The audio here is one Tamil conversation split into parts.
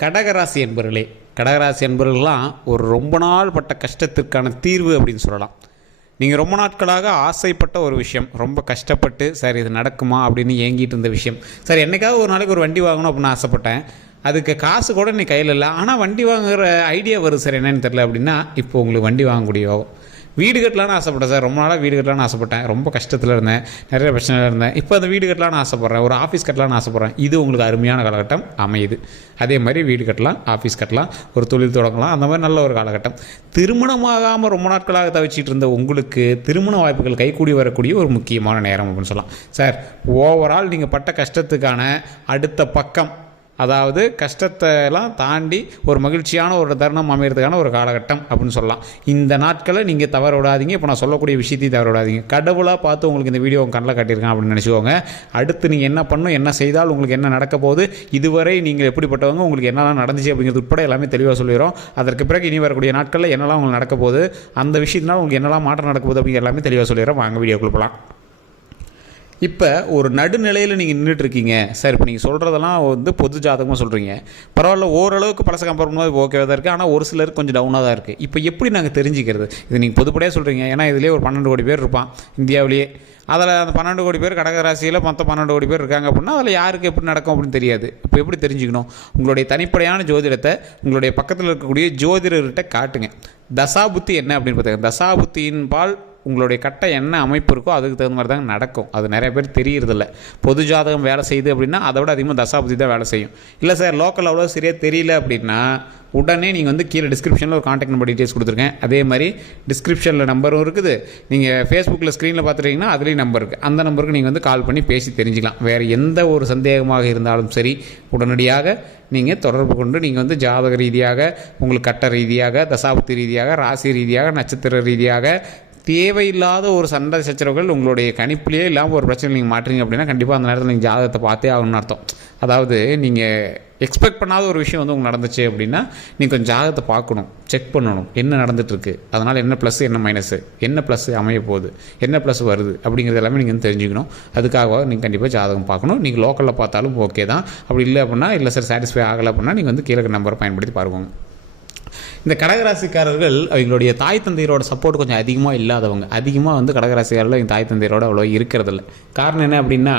கடகராசி என்பவர்களே கடகராசி என்பவர்கள்லாம் ஒரு ரொம்ப நாள் பட்ட கஷ்டத்திற்கான தீர்வு அப்படின்னு சொல்லலாம். நீங்கள் ரொம்ப நாட்களாக ஆசைப்பட்ட ஒரு விஷயம் ரொம்ப கஷ்டப்பட்டு சார் இது நடக்குமா? அப்படின்னு ஏங்கிட்டு இருந்த விஷயம். சார் என்னைக்காவது ஒரு நாளைக்கு ஒரு வண்டி வாங்கணும் அப்படின்னு ஆசைப்பட்டேன். அதுக்கு காசு கூட நீ கையில் இல்லை. ஆனால் வண்டி வாங்குகிற ஐடியா வருது சார் என்னென்னு தெரில அப்படின்னா இப்போ உங்களுக்கு வண்டி வாங்கக்கூடிய வீடு கட்டலான்னு ஆசைப்பட்டேன் சார். ரொம்ப நாளாக வீடு கட்டலான்னு ஆசைப்பட்டேன். ரொம்ப கஷ்டத்தில் இருந்தேன். நிறைய பிரச்சனையில் இருந்தேன். இப்போ அந்த வீடு கட்டலான்னு ஆசைப்பட்றேன். ஒரு ஆஃபீஸ் கட்டலான்னு ஆசைப்பட்றேன். இது உங்களுக்கு அருமையான காலகட்டம் அமையுது. அதே மாதிரி வீடு கட்டலாம் ஆஃபீஸ் கட்டலாம் ஒரு தொழில் தொடங்கலாம். அந்த மாதிரி நல்ல ஒரு காலகட்டம். திருமணமாகாமல் ரொம்ப நாட்களாக தவிச்சிட்டு இருந்த உங்களுக்கு திருமண வாய்ப்புகள் கைகூடி வரக்கூடிய ஒரு முக்கியமான நேரம் அப்படின்னு சொல்லலாம். சார் ஓவரால் நீங்கள் பட்ட கஷ்டத்துக்கான அடுத்த பக்கம் அதாவது கஷ்டத்தை எல்லாம் தாண்டி ஒரு மகிழ்ச்சியான ஒரு தருணம் அமைகிறதுக்கான ஒரு காலகட்டம் அப்படின்னு சொல்லலாம். இந்த நாட்களை நீங்கள் தவற விடாதீங்க. இப்போ நான் சொல்லக்கூடிய விஷயத்தையும் தவற விடாதீங்க. கடவுளாக பார்த்து உங்களுக்கு இந்த வீடியோ உங்கள் கண்ணில் காட்டியிருக்கேன் அப்படின்னு நினச்சிக்கோங்க. அடுத்து நீங்கள் என்ன பண்ணணும் என்ன செய்தால் உங்களுக்கு என்ன நடக்க போகுது இதுவரை நீங்கள் எப்படிப்பட்டவங்க உங்களுக்கு என்னெல்லாம் நடந்துச்சு அப்படிங்கிறது உட்பட எல்லாமே தெளிவாக சொல்லிடுறோம். அதற்கு பிறகு இனி வரக்கூடிய நாட்களில் என்னெல்லாம் உங்களுக்கு நடக்க போகுது அந்த விஷயத்தினால உங்களுக்கு என்னெல்லாம் மாற்றம் நடக்க போகுது அப்படிங்கிற எல்லாமே தெளிவாக சொல்லிடுறோம். வாங்க வீடியோ போகலாம் இப்போ ஒரு நடுநிலையில் நீங்கள் நின்றுட்டு இருக்கீங்க சார் இப்போ நீங்கள் சொல்கிறதெல்லாம் வந்து பொது ஜாதகமாக சொல்கிறீங்க பரவாயில்ல ஓரளவுக்கு பழச கம்பேர் பண்ணும்போது ஓகேவாக தான் இருக்குது ஆனால் ஒரு சிலருக்கு கொஞ்சம் டவுனாக தான் இருக்குது இப்போ எப்படி நாங்கள் தெரிஞ்சுக்கிறது? இது நீங்கள் பொதுப்படையாக சொல்கிறீங்க ஏன்னா இதுலேயே ஒரு பன்னெண்டு கோடி பேர் இருப்பான் இந்தியாவிலேயே. அதில் அந்த பன்னெண்டு கோடி பேர் கடக ராசியில் மொத்தம் பன்னெண்டு கோடி பேர் இருக்காங்க அப்படின்னா அதில் யாருக்கு எப்படி நடக்கும் அப்படின்னு தெரியாது. இப்போ எப்படி தெரிஞ்சுக்கணும்? உங்களுடைய தனிப்படையான ஜோதிடத்தை உங்களுடைய பக்கத்தில் இருக்கக்கூடிய ஜோதிடர்கிட்ட காட்டுங்க. தசாபுத்தி என்ன அப்படின்னு பார்த்தீங்க தசாபுத்தியின் பால் உங்களுடைய கட்ட என்ன அமைப்பு இருக்கோ அதுக்கு தகுந்த மாதிரி தான் நடக்கும். அது நிறைய பேர் தெரியறதில்ல. பொது ஜாதகம் வேலை செய்யுது அப்படின்னா அதை விட அதிகமாக தசாபதி தான் வேலை செய்யும். இல்லை சார் லோக்கல் அவ்வளோ சரியாக தெரியல அப்படின்னா உடனே நீங்கள் வந்து கீழே டிஸ்கிரிப்ஷனில் ஒரு காண்டாக்ட் நம்பர் டீட்டெயில்ஸ் கொடுத்துருக்கேன் அதே மாதிரி டிஸ்கிரிப்ஷனில் நம்பரும் இருக்குது. நீங்கள் ஃபேஸ்புக்கில் ஸ்க்ரீனில் பார்த்துட்டீங்கன்னா அதுலேயும் நம்பர் இருக்குது அந்த நம்பருக்கு நீங்கள் வந்து கால் பண்ணி பேசி தெரிஞ்சுக்கலாம். வேறு எந்த ஒரு சந்தேகமாக இருந்தாலும் சரி உடனடியாக நீங்கள் தொடர்பு கொண்டு நீங்கள் வந்து ஜாதக ரீதியாக உங்களுக்கு கட்ட ரீதியாக தசாபுத்தி ரீதியாக ராசி ரீதியாக நட்சத்திர ரீதியாக தேவையில்லாத ஒரு சண்டை சச்சரவுகள் உங்களுடைய கணிப்புலேயே இல்லாமல் ஒரு பிரச்சனை நீங்கள் மாட்டுறீங்க அப்படின்னா கண்டிப்பாக அந்த நேரத்தில் நீங்கள் ஜாதகத்தை பார்த்தே ஆகணும்னு அர்த்தம். அதாவது நீங்கள் எக்ஸ்பெக்ட் பண்ணாத ஒரு விஷயம் வந்து உங்களுக்கு நடந்துச்சு அப்படின்னா நீங்கள் கொஞ்சம் ஜாதகத்தை பார்க்கணும் செக் பண்ணணும். என்ன நடந்துட்டுருக்கு? அதனால் என்ன ப்ளஸ் என்ன மைனஸு என்ன ப்ளஸ் அமைய போகுது? என்ன ப்ளஸ் வருது? அப்படிங்கிறது எல்லாமே நீங்கள் வந்து தெரிஞ்சுக்கணும். அதுக்காக நீங்கள் கண்டிப்பாக ஜாதகம் பார்க்கணும். நீங்கள் லோக்கலில் பார்த்தாலும் ஓகே தான். அப்படி இல்லை அப்படின்னா இல்லை சார் சாட்டிஸ்ஃபை ஆகலை அப்படின்னா நீங்கள் வந்து கீழே நம்பரை பயன்படுத்தி பாருங்க. இந்த கடகராசிக்காரர்கள் அவங்களுடைய தாய் தந்தையரோட சப்போர்ட் கொஞ்சம் அதிகமாக இல்லாதவங்க. அதிகமாக வந்து கடகராசிக்காரர்கள் எங்கள் தாய் தந்தையரோட அவ்வளோ இருக்கிறதில்ல. காரணம் என்ன அப்படின்னா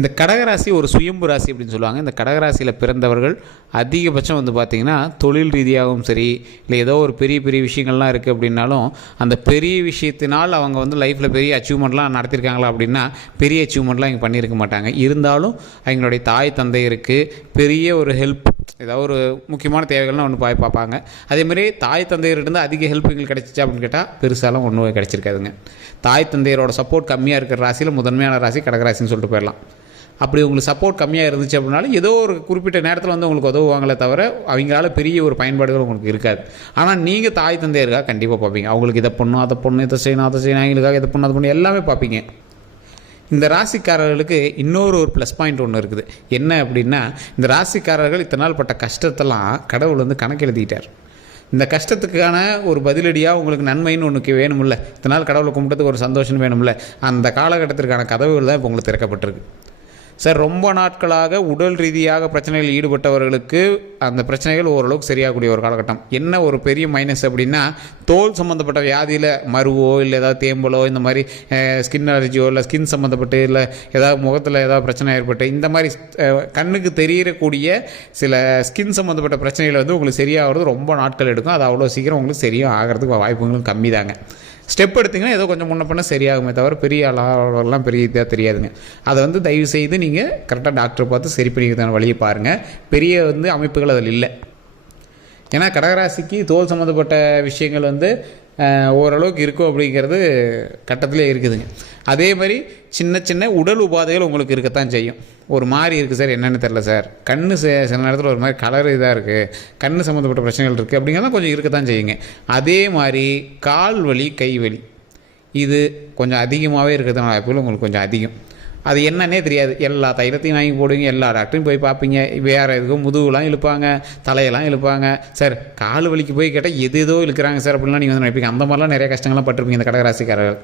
இந்த கடகராசி ஒரு சுயம்பு ராசி அப்படின்னு சொல்லுவாங்க. இந்த கடகராசியில் பிறந்தவர்கள் அதிகபட்சம் வந்து பார்த்திங்கன்னா தொழில் ரீதியாகவும் சரி இல்லை ஏதோ ஒரு பெரிய பெரிய விஷயங்கள்லாம் இருக்குது அப்படின்னாலும் அந்த பெரிய விஷயத்தினால் அவங்க வந்து லைஃப்பில் பெரிய அச்சீவ்மெண்ட்லாம் நடத்தியிருக்காங்களா அப்படின்னா பெரிய அச்சீவ்மெண்ட்லாம் இங்கே பண்ணியிருக்க மாட்டாங்க. இருந்தாலும் அவங்களுடைய தாய் தந்தையருக்கு பெரிய ஒரு ஹெல்ப் ஏதாவது ஒரு முக்கியமான தேவைகள்லாம் ஒன்று பாய் பார்ப்பாங்க. அதேமாதிரி தாய் தந்தையர்கிட்ட அதிக ஹெல்ப் எங்களுக்கு கிடச்சிச்சு அப்படின்னு கேட்டால் பெருசாலாம் ஒன்றும் கிடச்சிருக்காதுங்க. தாய் தந்தையரோட சப்போர்ட் கம்மியாக இருக்கிற ராசியில் முதன்மையான ராசி கடகராசின்னு சொல்லிட்டு போயிடலாம். அப்படி உங்களுக்கு சப்போர்ட் கம்மியாக இருந்துச்சு அப்படின்னாலும் ஏதோ ஒரு குறிப்பிட்ட நேரத்தில் வந்து உங்களுக்கு உதவுவாங்களே தவிர அவங்களால பெரிய ஒரு பயன்பாடுகள் உங்களுக்கு இருக்காது. ஆனால் நீங்கள் தாய் தந்தையருக்காக கண்டிப்பாக பார்ப்பீங்க. அவங்களுக்கு இதை பண்ணும் அதை பண்ணும் இதை செய்யணும் அதை செய்யணும் அவங்களுக்காக இதை பண்ணணும் அதை பண்ணணும் எல்லாமே பார்ப்பீங்க. இந்த ராசிக்காரர்களுக்கு இன்னொரு ஒரு ப்ளஸ் பாயிண்ட் ஒன்று இருக்குது. என்ன அப்படின்னா இந்த ராசிக்காரர்கள் இத்தனை நாள் பட்ட கஷ்டத்தெல்லாம் கடவுள் வந்து கணக்கெழுதிட்டார். இந்த கஷ்டத்துக்கான ஒரு பதிலடியாக உங்களுக்கு நன்மைன்னு ஒன்றுக்கு வேணுமில்ல இத்தனை நாள் கடவுளை கும்பிட்டதுக்கு ஒரு சந்தோஷம் வேணும்ல. அந்த காலகட்டத்திற்கான கதவுகள் தான் இப்போ உங்களுக்கு திறக்கப்பட்டிருக்கு. சார் ரொம்ப நாட்களாக உடல் ரீதியாக பிரச்சனைகள் ஈடுபட்டவர்களுக்கு அந்த பிரச்சனைகள் ஓரளவுக்கு சரியாகக்கூடிய ஒரு காலகட்டம். என்ன ஒரு பெரிய மைனஸ் அப்படின்னா தோல் சம்மந்தப்பட்ட வியாதியில் மருவோ இல்லை ஏதாவது தேம்பலோ இந்த மாதிரி ஸ்கின் அலர்ஜியோ இல்லை ஸ்கின் சம்மந்தப்பட்டு இல்லை ஏதாவது முகத்தில் ஏதாவது பிரச்சனை ஏற்பட்டு இந்த மாதிரி கண்ணுக்கு தெரியக்கூடிய சில ஸ்கின் சம்மந்தப்பட்ட பிரச்சனைகள் வந்து உங்களுக்கு சரியாகிறது ரொம்ப நாட்கள் எடுக்கும். அது அவ்வளோ சீக்கிரம் உங்களுக்கு சரியாக ஆகிறதுக்கு வாய்ப்புகளும் கம்மி தாங்க ஸ்டெப் எடுத்தீங்கன்னா ஏதோ கொஞ்சம் முன்ன பண்ண சரியாகுமே தவிர பெரிய அளவுலாம் பெரிய இதாக தெரியாதுங்க. அதை வந்து தயவு செய்து நீங்கள் கரெக்டாக டாக்டரை பார்த்து சரி பண்ணிக்கிறதான வழியை பாருங்கள் பெரிய வந்து அமைப்புகள் அதில் இல்லை. ஏன்னா கடகராசிக்கு தோல் சம்மந்தப்பட்ட விஷயங்கள் வந்து ஓரளவுக்கு இருக்கும் அப்படிங்கிறது கட்டத்திலே இருக்குதுங்க. அதே மாதிரி சின்ன சின்ன உடல் உபாதைகள் உங்களுக்கு இருக்கத்தான் செய்யும். ஒரு மாதிரி இருக்குது சார் என்னென்னு தெரில சார். கண் சில நேரத்தில் ஒரு மாதிரி கலர் இதாக இருக்குது கண் சம்மந்தப்பட்ட பிரச்சனைகள் இருக்குது அப்படிங்கிறத கொஞ்சம் இருக்கத்தான் செய்யுங்க. அதே மாதிரி கால் வலி கை வலி. இது கொஞ்சம் அதிகமாகவே இருக்கிறதுனால வாய்ப்புகள் உங்களுக்கு கொஞ்சம் அதிகம். அது என்னன்னே தெரியாது. எல்லா தைலத்தையும் வாங்கி போடுவீங்க எல்லா டாக்டரையும் போய் பார்ப்பீங்க. வேறு எதுக்கும் முதுகுலாம் இழுப்பாங்க தலையெல்லாம் இழுப்பாங்க. சார் கால் வலிக்கு போய் கேட்டால் எது ஏதோ இழுக்கிறாங்க சார் அப்படின்லாம் நீங்கள் வந்து நினைப்பீங்க. அந்த மாதிரிலாம் நிறைய கஷ்டங்கள்லாம் பட்டிருப்பீங்க இந்த கடகராசிக்காரர்கள்.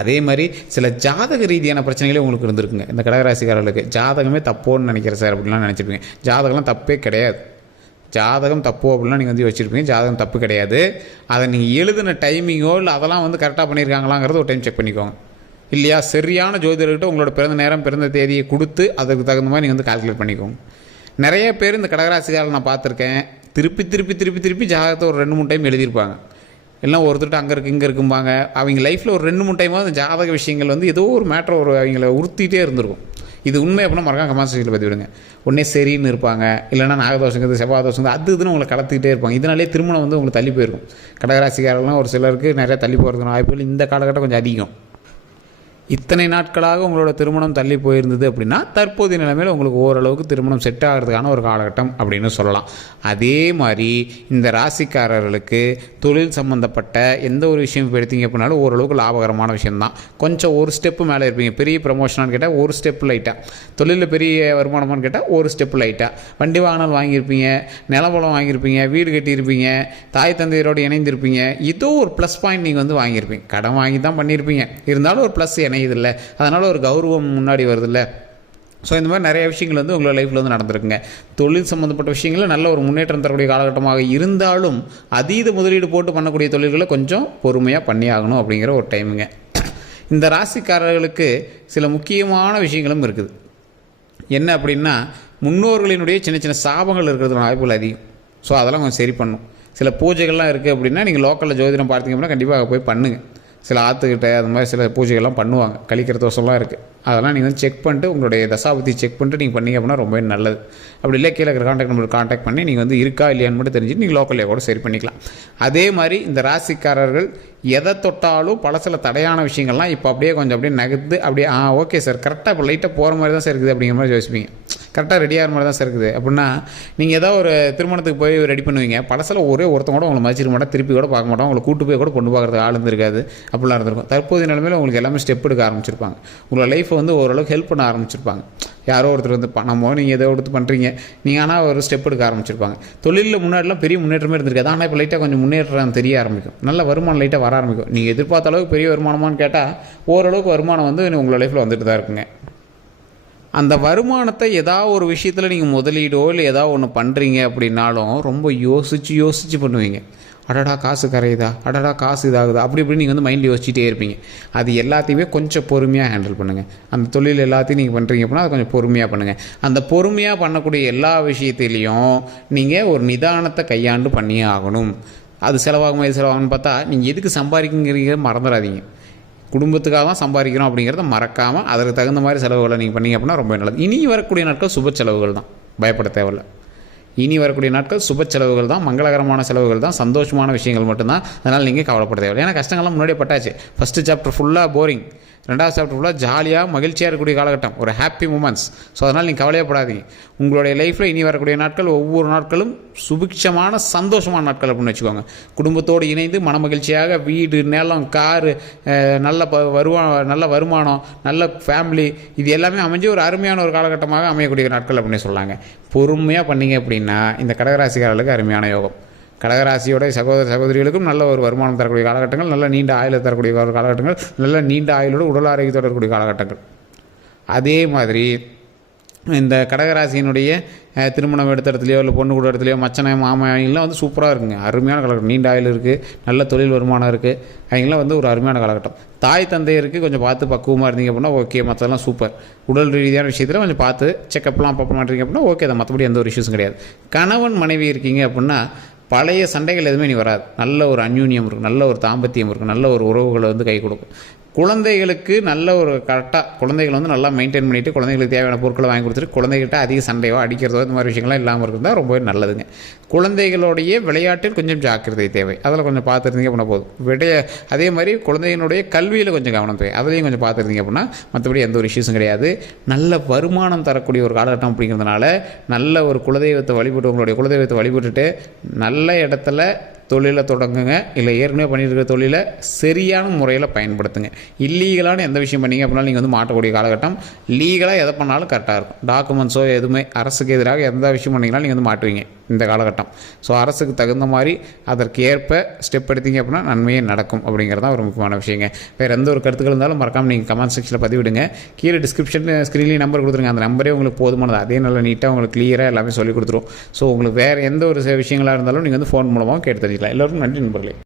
அதே மாதிரி சில ஜாதக ரீதியான பிரச்சனைகளே உங்களுக்கு இருந்திருக்குங்க. இந்த கடகராசிக்காரர்களுக்கு ஜாதகமே தப்போன்னு நினைக்கிறேன் சார் அப்படிலாம் நினச்சிருப்பீங்க. ஜாதகம்லாம் தப்பே கிடையாது. ஜாதகம் தப்பு அப்படிலாம் நீங்கள் வந்து வச்சுருப்பீங்க. ஜாதகம் தப்பு கிடையாது. அதை நீங்கள் எழுதின டைமிங்கோ இல்லை அதெல்லாம் வந்து கரெக்டாக பண்ணியிருக்காங்களாங்கிறது ஒரு டைம் செக் பண்ணிக்கோங்க. இல்லையா? சரியான ஜோதிடர்கிட்ட உங்களோட பிறந்த நேரம் பிறந்த தேதியை கொடுத்து அதுக்கு தகுந்த மாதிரி நீங்கள் வந்து கால்குலேட் பண்ணிக்கோங்க. நிறைய பேர் இந்த கடகராசிக்காரில் நான் பார்த்துருக்கேன். திருப்பி திருப்பி திருப்பி திருப்பி ஜாதகத்தை ஒரு ரெண்டு மூணு டைம் எழுதியிருப்பாங்க. எல்லாம் ஒருத்தர்கிட்ட அங்கே இருக்கு இங்கே இருக்கும்பாங்க. அவங்க லைஃப்பில் ஒரு ரெண்டு மூணு டைமாக அந்த ஜாதக விஷயங்கள் வந்து ஏதோ ஒரு மேட்ரு ஒரு அவங்கள உறுத்திட்டே இருந்திருக்கும். இது உண்மை அப்படின்னா மறக்காம கமெண்ட் செக்ஷனில் பற்றி விடுங்க. உடனே சரின்னு இருப்பாங்க. இல்லைன்னா நாகதோஷங்கிறது செவ்வாய் தோஷங்க அது இதுன்னு உங்களை கடத்திக்கிட்டே இருப்பாங்க. இதனாலே திருமணம் வந்து உங்களுக்கு தள்ளி போயிருக்கும். கடகராசிக்காரெல்லாம் ஒரு சிலருக்கு நிறைய தள்ளி போகிறதுக்கு வாய்ப்புகள் இந்த காலகட்டம் கொஞ்சம் அதிகம். இத்தனை நாட்களாக உங்களோட திருமணம் தள்ளி போயிருந்தது அப்படின்னா தற்போதைய நிலைமையில் உங்களுக்கு ஓரளவுக்கு திருமணம் செட் ஆகிறதுக்கான ஒரு காலகட்டம் அப்படின்னு சொல்லலாம். அதே மாதிரி இந்த ராசிக்காரர்களுக்கு தொழில் சம்மந்தப்பட்ட எந்த ஒரு விஷயம் இப்போ எடுத்தீங்க அப்படின்னாலும் ஓரளவுக்கு லாபகரமான விஷயம்தான். கொஞ்சம் ஒரு ஸ்டெப்பு மேலே இருப்பீங்க. பெரிய ப்ரமோஷனான்னு கேட்டால் ஒரு ஸ்டெப் லைட்டாக தொழிலில் பெரிய வருமானமான்னு கேட்டால் ஒரு ஸ்டெப் லைட்டாக வண்டி வாகனம் வாங்கியிருப்பீங்க. நிலவலம் வாங்கியிருப்பீங்க. வீடு கட்டியிருப்பீங்க. தாய் தந்தையரோடு இணைந்திருப்பீங்க. இதோ ஒரு ப்ளஸ் பாயிண்ட் நீங்கள் வந்து வாங்கியிருப்பீங்க. கடன் வாங்கி தான் பண்ணியிருப்பீங்க. இருந்தாலும் ஒரு ப்ளஸ் இணையுதில்ல. அதனால் ஒரு கௌரவம் முன்னாடி வருதில்ல. ஸோ இந்த மாதிரி நிறைய விஷயங்கள் வந்து உங்களோட லைஃப்பில் வந்து நடந்திருக்குங்க. தொழில் சம்மந்தப்பட்ட விஷயங்களில் நல்ல ஒரு முன்னேற்றம் தரக்கூடிய காலகட்டமாக இருந்தாலும் அதீத முதலீடு போட்டு பண்ணக்கூடிய தொழில்களை கொஞ்சம் பொறுமையாக பண்ணி ஆகணும் அப்படிங்கிற ஒரு டைமுங்க. இந்த ராசிக்காரர்களுக்கு சில முக்கியமான விஷயங்களும் இருக்குது. என்ன அப்படின்னா முன்னோர்களினுடைய சின்ன சின்ன சாபங்கள் இருக்கிறது வாய்ப்புகள் அதிகம். ஸோ அதெல்லாம் கொஞ்சம் சரி பண்ணும். சில பூஜைகள்லாம் இருக்குது அப்படின்னா நீங்கள் லோக்கலில் ஜோதிடம் பார்த்தீங்க அப்படின்னா கண்டிப்பாக போய் பண்ணுங்கள் சில ஆற்றுக்கிட்ட அது மாதிரி சில பூஜைகள்லாம் பண்ணுவாங்க. கழிக்கிற தோசம்லாம் இருக்குது அதெல்லாம் நீங்கள் வந்து செக் பண்ணிட்டு உங்களுடைய தசாபதி செக் பண்ணிட்டு நீங்கள் பண்ணீங்க அப்படின்னா ரொம்பவே நல்லது. அப்படி இல்லை கீழே இருக்கிற காண்டாக்ட் நம்பர் காண்டாக்ட் பண்ணி நீங்கள் வந்து இருக்கா இல்லையான்னு மட்டும் தெரிஞ்சுட்டு நீங்கள் லோக்கல்லே கூட சரி பண்ணிக்கலாம். அதே மாதிரி இந்த ராசிக்காரர்கள் எதை தொட்டாலும் பல சில தடையான விஷயங்கள்லாம் இப்போ அப்படியே கொஞ்சம் அப்படியே நகர்த்து அப்படியே ஆ ஓகே சார் கரெக்டாக இப்போ லைட்டாக போகிற மாதிரி தான் சார் இருக்குது அப்படிங்கிற மாதிரி யோசிப்பீங்க. கரெக்டாக ரெடியாகிற மாதிரி தான் சார் இருக்குது. அப்படின்னா நீங்கள் ஏதோ ஒரு திருமணத்துக்கு போய் ரெடி பண்ணுவீங்க. பழசில் ஒரே ஒருத்தன் கூட உங்களை மதிச்சிருக்க மாட்டோம் திருப்பி கூட பார்க்க மாட்டோம் உங்களை கூட்டு போய் கூட கொண்டு பார்க்குறது ஆள் இருந்திருக்காது. அப்படிலாம் இருந்திருக்கும். தற்போதைய நிலைமையில் உங்களுக்கு எல்லாமே ஸ்டெப் எடுக்க ஆரம்பிச்சிருப்பாங்க. உங்களோட லைஃப்பை வந்து ஓரளவுக்கு ஹெல்ப் பண்ண ஆரம்பிச்சிருப்பாங்க. யாரோ ஒருத்தர் வந்து பணமோ நீங்கள் ஏதோ எடுத்து பண்ணுறீங்க நீங்கள் ஆனால் ஒரு ஸ்டெப் எடுக்க ஆரம்பிச்சிருப்பாங்க. தொழிலில் முன்னாடிலாம் பெரிய முன்னேற்றமே இருந்திருக்காது. ஆனால் இப்போ லைட்டாக கொஞ்சம் முன்னேற்றம் தெரிய ஆரம்பிக்கும். நல்ல வருமானம் லைட்டாக வர ஆரம்பிக்கும். நீங்கள் எதிர்பார்த்த அளவுக்கு பெரிய வருமானமான்னு கேட்டால் ஓரளவுக்கு வருமானம் வந்து உங்களோட லைஃப்பில் வந்துட்டு தான் இருக்குங்க. அந்த வருமானத்தை ஏதாவது ஒரு விஷயத்தில் நீங்கள் முதலீடோ இல்லை ஏதாவது ஒன்று பண்ணுறீங்க அப்படின்னாலும் ரொம்ப யோசித்து யோசித்து பண்ணுவீங்க. அடடா காசு கரையுதா? அடடா காசு இதாகுதா? அப்படி இப்படி நீங்கள் வந்து மைண்டில் யோசிச்சுட்டே இருப்பீங்க. அது எல்லாத்தையுமே கொஞ்சம் பொறுமையாக ஹேண்டில் பண்ணுங்கள் அந்த தொழில் எல்லாத்தையும் நீங்கள் பண்ணுறீங்க அப்படின்னா அது கொஞ்சம் பொறுமையாக பண்ணுங்கள் அந்த பொறுமையாக பண்ணக்கூடிய எல்லா விஷயத்திலையும் நீங்கள் ஒரு நிதானத்தை கையாண்டு பண்ணியே ஆகணும். அது செலவாகும் இது செலவாகும்னு பார்த்தா நீங்கள் எதுக்கு சம்பாதிக்குங்கிறீங்க மறந்துடாதீங்க. குடும்பத்துக்காக தான் சம்பாதிக்கிறோம் அப்படிங்கிறத மறக்காமல் அதற்கு தகுந்த மாதிரி செலவுகளை நீங்கள் பண்ணீங்க அப்படின்னா ரொம்ப நல்லது. இனி வரக்கூடிய நாட்கள் சுப செலவுகள் தான். பயப்பட தேவையில்ல. இனி வரக்கூடிய நாட்கள் சுப செலவுகள் தான் மங்களகரமான செலவுகள் தான் சந்தோஷமான விஷயங்கள் மட்டும்தான். அதனால் நீங்கள் கவலைப்பட தேவையில்லை. ஏன்னா கஷ்டங்கள்லாம் முன்னாடியே பட்டாச்சு. ஃபஸ்ட்டு சாப்டர் ஃபுல்லாக போரிங் ரெண்டாவது சாப்டர் ஃபுல்லாக ஜாலியாக மகிழ்ச்சியாக இருக்கக்கூடிய காலகட்டம். ஒரு ஹாப்பி மூமெண்ட்ஸ் ஸோ அதனால் நீங்கள் கவலையப்படாதீங்க உங்களுடைய லைஃப்பில் இனி வரக்கூடிய நாட்கள் ஒவ்வொரு நாட்களும் சுபிக்ஷமான சந்தோஷமான நாட்கள் அப்படின்னு வச்சுக்கோங்க. குடும்பத்தோடு இணைந்து மனமகிழ்ச்சியாக வீடு நிலம் காரு நல்ல ப வருவா நல்ல வருமானம் நல்ல ஃபேமிலி இது எல்லாமே அமைஞ்சு ஒரு அருமையான ஒரு காலகட்டமாக அமையக்கூடிய நாட்கள் அப்படின்னு சொல்லாங்க. பொறுமையாக பண்ணிங்க அப்படின்னா இந்த கடகராசிக்காரர்களுக்கு அருமையான யோகம். கடகராசியோட சகோதர சகோதரிகளுக்கும் நல்ல ஒரு வருமானம் தரக்கூடிய காலகட்டங்கள் நல்ல நீண்ட ஆயுள தரக்கூடிய ஒரு காலகட்டங்கள் நல்ல நீண்ட ஆயுளோட உடல் ஆரோக்கியத்தோட இருக்கக்கூடிய காலகட்டங்கள். அதே மாதிரி இந்த கடகராசியினுடைய திருமணம் எடுத்த இடத்துலையோ இல்லை பொண்ணு கூட இடத்துலையோ மச்சனை மாமா அவங்களாம் வந்து சூப்பராக இருக்குங்க. அருமையான காலகட்டம். நீண்ட ஆயுள் இருக்குது நல்ல தொழில் வருமானம் இருக்குது அவங்களாம் வந்து ஒரு அருமையான காலகட்டம். தாய் தந்தையருக்கு கொஞ்சம் பார்த்து பக்குவமாக இருந்தீங்க அப்படின்னா ஓகே மற்றதெல்லாம் சூப்பர் உடல் ரீதியான விஷயத்தில் கொஞ்சம் பார்த்து செக்கப்லாம் பார்ப்ப மாட்டீங்க அப்படின்னா ஓகே தான். மற்றபடி எந்த ஒரு இஷ்யூஸும் கிடையாது. கணவன் மனைவி இருக்கீங்க அப்படின்னா பழைய சண்டைகள் எதுவுமே நீ வராது. நல்ல ஒரு அந்யூன்யம் இருக்கும் நல்ல ஒரு தாம்பத்தியம் இருக்கும் நல்ல ஒரு உறவுகளை வந்து கை கொடுக்கும். குழந்தைகளுக்கு நல்ல ஒரு கரெக்டாக குழந்தைகள் வந்து நல்லா மெயின்டைன் பண்ணிவிட்டு குழந்தைகளுக்கு தேவையான பொருட்களை வாங்கி கொடுத்துட்டு குழந்தைகிட்ட அதிக சண்டையோ அடிக்கிறதோ இந்த மாதிரி விஷயங்கள்லாம் இல்லாமல் இருந்தால் ரொம்பவே நல்லதுங்க. குழந்தைகளுடைய விளையாட்டில் கொஞ்சம் ஜாக்கிரதை தேவை. அதில் கொஞ்சம் பார்த்துருந்தீங்க அப்படின்னா போதும். விடைய அதே மாதிரி குழந்தைகளுடைய கல்வியில் கொஞ்சம் கவனம் தேவை. அதுலேயும் கொஞ்சம் பார்த்துருந்தீங்க அப்படின்னா மற்றபடி எந்த ஒரு இஷ்யூஸும் கிடையாது. நல்ல வருமானம் தரக்கூடிய ஒரு காலகட்டம் அப்படிங்கிறதுனால நல்ல ஒரு குலதெய்வத்தை வழிபட்டு உங்களுடைய குலதெய்வத்தை வழிபட்டுட்டு நல்ல இடத்துல தொழிலை தொடங்குங்க. இல்லை ஏற்கனவே பண்ணிட்டு இருக்கிற தொழிலை சரியான முறையில் பயன்படுத்துங்க. இல்லீகலான எந்த விஷயம் பண்ணீங்க அப்படின்னா நீங்கள் வந்து மாட்டக்கூடிய காலகட்டம். லீகலாக எதை பண்ணாலும் கரெக்டாக இருக்கும். டாக்குமெண்ட்ஸோ எதுவுமே அரசுக்கு எதிராக எந்த விஷயம் பண்ணீங்கனாலும் நீங்கள் வந்து மாட்டுவீங்க இந்த காலகட்டம். ஸோ அரசுக்கு தகுந்த மாதிரி அதற்கு ஏற்ப ஸ்டெப் எடுத்தீங்க அப்படின்னா நன்மையே நடக்கும் அப்படிங்கிறது தான் ஒரு முக்கியமான விஷயங்க. வேறு எந்த ஒரு கருத்துக்கள் இருந்தாலும் மறக்காமல் நீங்கள் கமெண்ட் செக்ஷனில் பதிவிடுங்க. கீழே டிஸ்கிரிப்ஷன் ஸ்க்ரீன்லேயும் நம்பர் கொடுத்துருங்க. அந்த நம்பரே உங்களுக்கு போதுமானது. அதே நல்லா நீட்டாக உங்களுக்கு கிளியராக எல்லாமே சொல்லி கொடுத்துரும். ஸோ உங்களுக்கு வேறு எந்த ஒரு விஷயங்களாக இருந்தாலும் நீங்கள் வந்து ஃபோன் மூலமாக கேட்டு தெரிஞ்சிக்கலாம். எல்லோருக்கும் நன்றி நண்பர்களே.